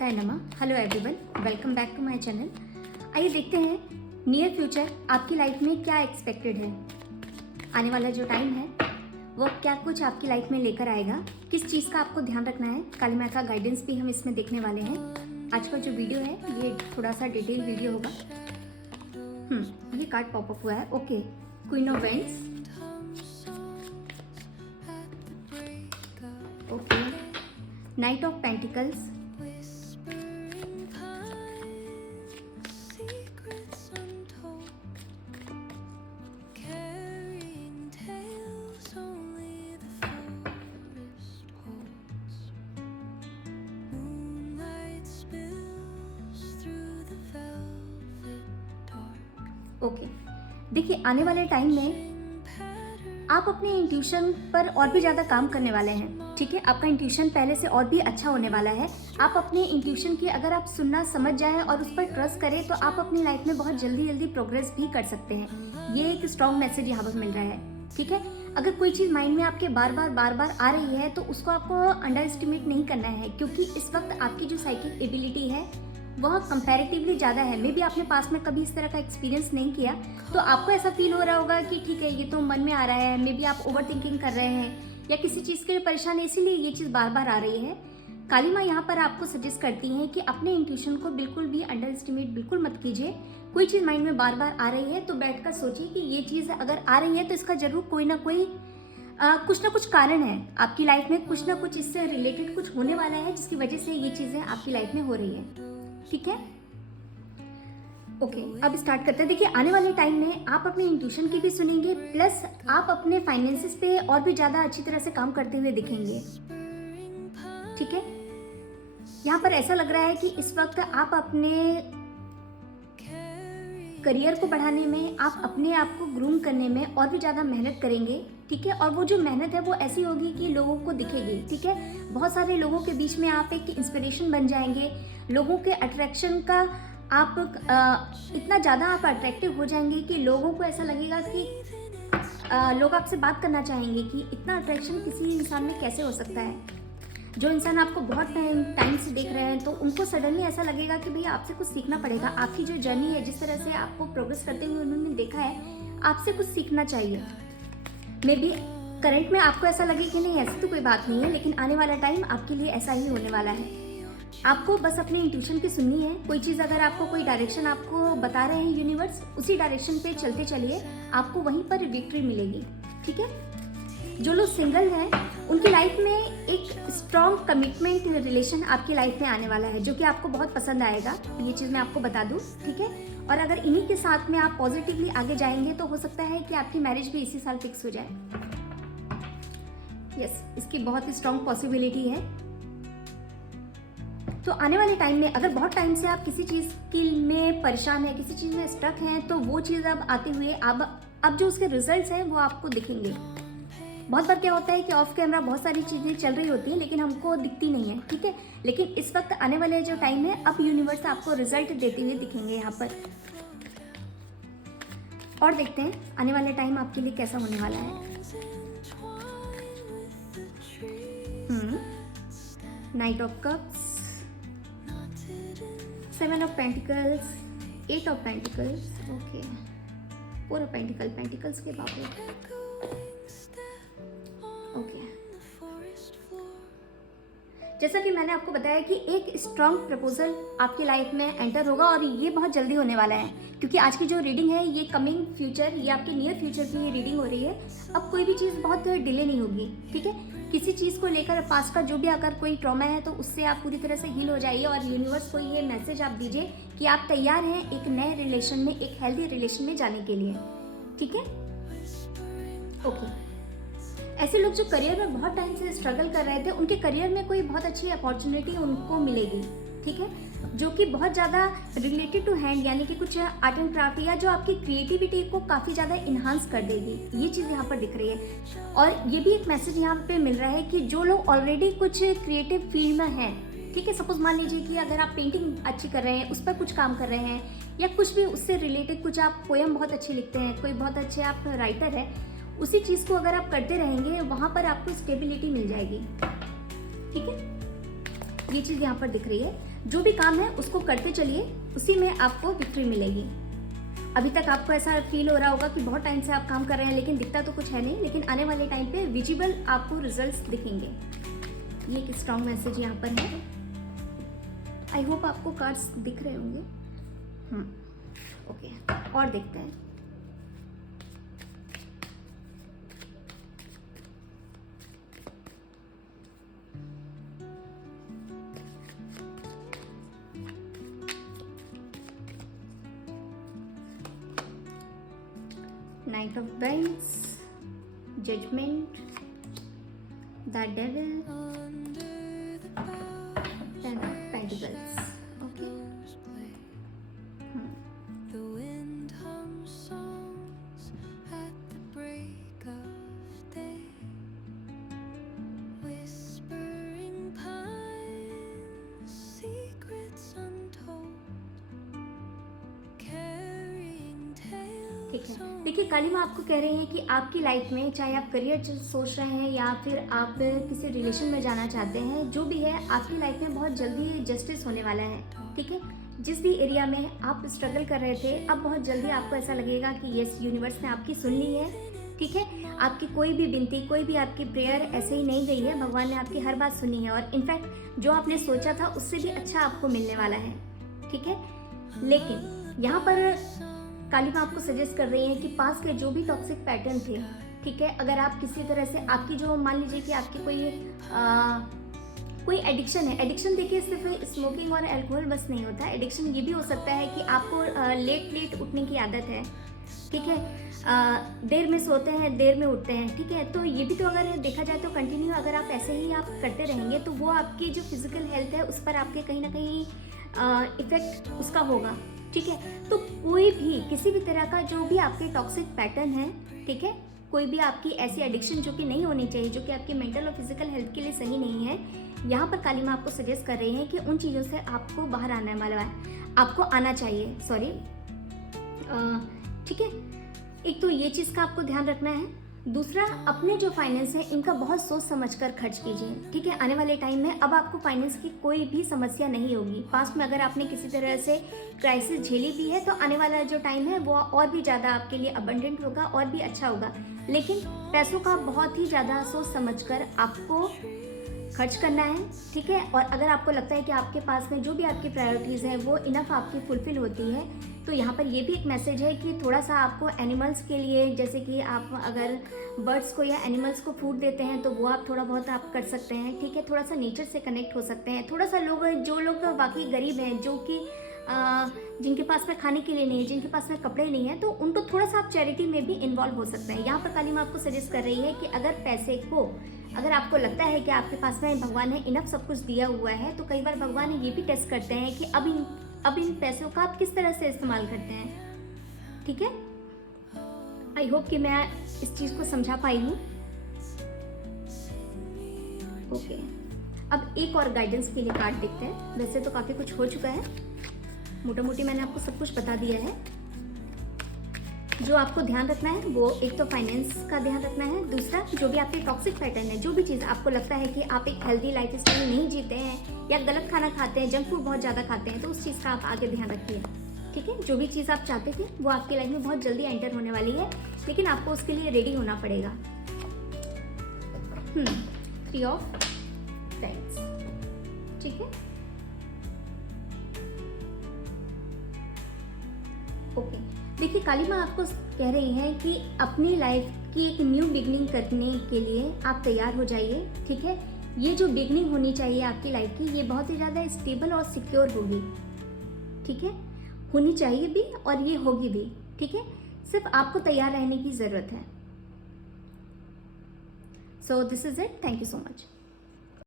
काय नमा hello everyone, welcome back to my channel. आइए देखते हैं नियर फ्यूचर आपकी लाइफ में क्या एक्सपेक्टेड है। आने वाला जो टाइम है वो क्या कुछ आपकी लाइफ में लेकर आएगा, किस चीज़ का आपको ध्यान रखना है। काली माँ का गाइडेंस भी हम इसमें देखने वाले हैं। आज का जो वीडियो है ये थोड़ा सा डिटेल वीडियो होगा। ये कार्ड पॉपअप हुआ है। Okay, queen of vends. Okay, night of pentacles. Okay, देखिए आने वाले टाइम में आप अपने इंट्यूशन पर और भी ज़्यादा काम करने वाले हैं। ठीक है, आपका इंट्यूशन पहले से और भी अच्छा होने वाला है। आप अपने इंट्यूशन की अगर आप सुनना समझ जाएं और उस पर ट्रस्ट करें तो आप अपनी लाइफ में बहुत जल्दी जल्दी प्रोग्रेस भी कर सकते हैं। ये एक स्ट्रॉन्ग मैसेज यहाँ पर मिल रहा है। ठीक है, अगर कोई चीज़ माइंड में आपके बार बार आ रही है तो उसको आपको अंडर एस्टिमेट नहीं करना है, क्योंकि इस वक्त आपकी जो साइकिक एबिलिटी है वह कंपैरेटिवली ज़्यादा है। मे बी आपने पास में कभी इस तरह का एक्सपीरियंस नहीं किया तो आपको ऐसा फील हो रहा होगा कि ठीक है ये तो मन में आ रहा है। मे बी आप ओवर थिंकिंग कर रहे हैं या किसी चीज़ के लिए परेशान है, इसीलिए ये चीज़ बार बार आ रही है। काली माँ यहाँ पर आपको सजेस्ट करती हैं कि अपने इंट्यूशन को बिल्कुल भी अंडर एस्टिमेट बिल्कुल मत कीजिए। कोई चीज़ माइंड में बार बार आ रही है तो बैठ कर सोचिए कि ये चीज़ अगर आ रही है तो इसका जरूर कोई ना कोई कुछ ना कुछ कारण है। आपकी लाइफ में कुछ ना कुछ इससे रिलेटेड कुछ होने वाला है जिसकी वजह से ये चीज़ें आपकी लाइफ में हो रही है। ठीक है, ओके, अब स्टार्ट करते हैं। देखिए आने वाले टाइम में आप अपने इंट्यूशन की भी सुनेंगे, प्लस आप अपने फाइनेंसेस पे और भी ज़्यादा अच्छी तरह से काम करते हुए दिखेंगे। ठीक है, यहाँ पर ऐसा लग रहा है कि इस वक्त आप अपने करियर को बढ़ाने में, आप अपने आप को ग्रूम करने में और भी ज़्यादा मेहनत करेंगे। ठीक है, और वो जो मेहनत है वो ऐसी होगी कि लोगों को दिखेगी। ठीक है, बहुत सारे लोगों के बीच में आप एक इंस्पिरेशन बन जाएंगे। लोगों के अट्रैक्शन का आप इतना ज़्यादा आप अट्रैक्टिव हो जाएंगे कि लोगों को ऐसा लगेगा कि लोग आपसे बात करना चाहेंगे कि इतना अट्रैक्शन किसी इंसान में कैसे हो सकता है। जो इंसान आपको बहुत टाइम से देख रहे हैं तो उनको सडनली ऐसा लगेगा कि भैया आपसे कुछ सीखना पड़ेगा। आपकी जो जर्नी है, जिस तरह से आपको प्रोग्रेस करते हुए उन्होंने देखा है, आपसे कुछ सीखना चाहिए। मे बी करंट में आपको ऐसा लगे कि नहीं ऐसी तो कोई बात नहीं है, लेकिन आने वाला टाइम आपके लिए ऐसा ही होने वाला है। आपको बस अपने इंट्यूशन की सुननी है। कोई चीज़ अगर आपको कोई डायरेक्शन आपको बता रहे हैं यूनिवर्स, उसी डायरेक्शन पे चलते चलिए, आपको वहीं पर विक्ट्री मिलेगी। ठीक है, जो लोग सिंगल हैं उनकी लाइफ में एक स्ट्रॉन्ग कमिटमेंट रिलेशन आपकी लाइफ में आने वाला है, जो कि आपको बहुत पसंद आएगा। ये चीज़ मैं आपको बता दूं। ठीक है, और अगर इन्हीं के साथ में आप पॉजिटिवली आगे जाएंगे तो हो सकता है कि आपकी मैरिज भी इसी साल फिक्स हो जाए। यस, इसकी बहुत ही स्ट्रॉन्ग पॉसिबिलिटी है। तो आने वाले टाइम में अगर बहुत टाइम से आप किसी चीज़ की में परेशान है, किसी चीज़ में स्टक हैं, तो वो चीज़ अब आते हुए अब जो उसके रिजल्ट्स हैं वो आपको दिखेंगे। बहुत बार क्या होता है कि ऑफ कैमरा बहुत सारी चीज़ें चल रही होती हैं लेकिन हमको दिखती नहीं है। ठीक है, लेकिन इस वक्त आने वाले जो टाइम है अब यूनिवर्स आपको रिजल्ट देते हुए दिखेंगे यहाँ पर। और देखते हैं आने वाले टाइम आपके लिए कैसा होने वाला है। Night of cups, 7 of pentacles, 8 of pentacles, okay, 4 of pentacles के बाबू। ओके, जैसा कि मैंने आपको बताया कि एक स्ट्रॉन्ग प्रपोजल आपकी लाइफ में एंटर होगा और ये बहुत जल्दी होने वाला है, क्योंकि आज की जो रीडिंग है ये कमिंग फ्यूचर, ये आपके नियर फ्यूचर की ये रीडिंग हो रही है। अब कोई भी चीज़ बहुत डिले नहीं होगी। ठीक है, किसी चीज़ को लेकर पास्ट का जो भी अगर कोई ट्रॉमा है तो उससे आप पूरी तरह से हील हो जाइए और यूनिवर्स को ये मैसेज आप दीजिए कि आप तैयार हैं एक नए रिलेशन में, एक हेल्दी रिलेशन में जाने के लिए। ठीक है, ओके, ऐसे लोग जो करियर में बहुत टाइम से स्ट्रगल कर रहे थे उनके करियर में कोई बहुत अच्छी अपॉर्चुनिटी उनको मिलेगी। ठीक है, जो कि बहुत ज़्यादा रिलेटेड टू हैंड, यानी कि कुछ आर्ट एंड क्राफ्ट या जो आपकी क्रिएटिविटी को काफ़ी ज़्यादा इन्हांस कर देगी। ये चीज़ यहाँ पर दिख रही है। और ये भी एक मैसेज यहाँ पे मिल रहा है कि जो लोग ऑलरेडी कुछ क्रिएटिव फील्ड में हैं, ठीक है, सपोज मान लीजिए कि अगर आप पेंटिंग अच्छी कर रहे हैं, उस पर कुछ काम कर रहे हैं, या कुछ भी उससे रिलेटेड कुछ आप पोएम बहुत अच्छी लिखते हैं, कोई बहुत अच्छे आप राइटर है, उसी चीज़ को अगर आप करते रहेंगे वहाँ पर आपको स्टेबिलिटी मिल जाएगी। ठीक है, ये चीज़ यहाँ पर दिख रही है। जो भी काम है उसको करते चलिए, उसी में आपको विक्ट्री मिलेगी। अभी तक आपको ऐसा फील हो रहा होगा कि बहुत टाइम से आप काम कर रहे हैं लेकिन दिखता तो कुछ है नहीं, लेकिन आने वाले टाइम पे विजिबल आपको रिजल्ट्स दिखेंगे। ये एक स्ट्रॉन्ग मैसेज यहाँ पर है। आई होप आपको कार्ड्स दिख रहे होंगे। ओके, और देखते हैं। Knight of Wands, Judgment, the Devil, Ten of Pentacles. Okay. The wind hums songs at the break of day, whispering pines, secrets untold, carrying tales. ठीक है, देखिए काली माँ आपको कह रही हैं कि आपकी लाइफ में चाहे आप करियर सोच रहे हैं या फिर आप किसी रिलेशन में जाना चाहते हैं, जो भी है आपकी लाइफ में बहुत जल्दी जस्टिस होने वाला है। ठीक है, जिस भी एरिया में आप स्ट्रगल कर रहे थे, अब बहुत जल्दी आपको ऐसा लगेगा कि यस, यूनिवर्स ने आपकी सुन ली है। ठीक है, आपकी कोई भी विनती, कोई भी आपकी प्रेयर ऐसे ही नहीं गई है, भगवान ने आपकी हर बात सुनी है और इनफैक्ट जो आपने सोचा था उससे भी अच्छा आपको मिलने वाला है। ठीक है, लेकिन यहाँ पर काली माँ आपको सजेस्ट कर रही है कि पास के जो भी टॉक्सिक पैटर्न थे, ठीक है, अगर आप किसी तरह से आपकी जो मान लीजिए कि आपकी कोई एडिक्शन है। एडिक्शन देखिए सिर्फ स्मोकिंग और अल्कोहल बस नहीं होता है, एडिक्शन ये भी हो सकता है कि आपको लेट उठने की आदत है। ठीक है, देर में सोते हैं, देर में उठते हैं। ठीक है, तो ये भी तो अगर देखा जाए तो कंटिन्यू अगर आप ऐसे ही आप करते रहेंगे तो वो आपकी जो फिजिकल हेल्थ है उस पर आपके कहीं ना कहीं इफेक्ट उसका होगा। ठीक है, तो कोई भी किसी भी तरह का जो भी आपके टॉक्सिक पैटर्न है, ठीक है, कोई भी आपकी ऐसी एडिक्शन जो कि नहीं होनी चाहिए, जो कि आपकी मेंटल और फिजिकल हेल्थ के लिए सही नहीं है, यहाँ पर काली माँ आपको सजेस्ट कर रही है कि उन चीज़ों से आपको बाहर आना वाला है, आपको आना चाहिए। सॉरी, ठीक है, एक तो ये चीज़ का आपको ध्यान रखना है। दूसरा, अपने जो फाइनेंस है इनका बहुत सोच समझ कर खर्च कीजिए। ठीक है, आने वाले टाइम में अब आपको फाइनेंस की कोई भी समस्या नहीं होगी। पास्ट में अगर आपने किसी तरह से क्राइसिस झेली भी है तो आने वाला जो टाइम है वो और भी ज़्यादा आपके लिए अबंडेंट होगा और भी अच्छा होगा। लेकिन पैसों का बहुत ही ज़्यादा सोच समझ कर आपको खर्च करना है। ठीक है, और अगर आपको लगता है कि आपके पास में जो भी आपकी प्रायोरिटीज़ हैं वो इनफ आपकी फुलफिल होती है, तो यहाँ पर ये भी एक मैसेज है कि थोड़ा सा आपको एनिमल्स के लिए, जैसे कि आप अगर बर्ड्स को या एनिमल्स को फूड देते हैं तो वो आप थोड़ा बहुत आप कर सकते हैं। ठीक है, थोड़ा सा नेचर से कनेक्ट हो सकते हैं। थोड़ा सा जो लोग बाकी गरीब हैं, जो कि जिनके पास में खाने के लिए नहीं है, जिनके पास में कपड़े नहीं है, तो उनको थोड़ा सा आप चैरिटी में भी इन्वॉल्व हो सकते हैं। यहाँ पर काली माँ आपको सजेस्ट कर रही है कि अगर आपको लगता है कि आपके पास में भगवान ने इनफ सब कुछ दिया हुआ है, तो कई बार भगवान ये भी टेस्ट करते हैं कि अब इन पैसों का आप किस तरह से इस्तेमाल करते हैं। ठीक है, आई होप कि मैं इस चीज़ को समझा पाई हूँ। ओके, अब एक और गाइडेंस के लिए कार्ड देखते हैं। वैसे तो काफ़ी कुछ हो चुका है, मोटा मोटी मैंने आपको सब कुछ बता दिया है। जो आपको ध्यान रखना है वो एक तो फाइनेंस का ध्यान रखना है, दूसरा जो भी आपके टॉक्सिक पैटर्न है, जो भी चीज़ आपको लगता है कि आप एक हेल्दी लाइफ स्टाइल नहीं जीते हैं या गलत खाना खाते हैं, जंक फूड बहुत ज़्यादा खाते हैं, तो उस चीज़ का आप आगे ध्यान रखिए। ठीक है, जो भी चीज़ आप चाहते थे वो आपकी लाइफ में बहुत जल्दी एंटर होने वाली है, लेकिन आपको उसके लिए रेडी होना पड़ेगा। 3 ऑफ पेंस। ठीक है, ओके, देखिए काली माँ आपको कह रही हैं कि अपनी लाइफ की एक न्यू बिगनिंग करने के लिए आप तैयार हो जाइए। ठीक है, ये जो बिगनिंग होनी चाहिए आपकी लाइफ की, ये बहुत ही ज़्यादा स्टेबल और सिक्योर होगी। ठीक है, होनी चाहिए भी और ये होगी भी। ठीक है, सिर्फ आपको तैयार रहने की ज़रूरत है। So this is it, thank you so much.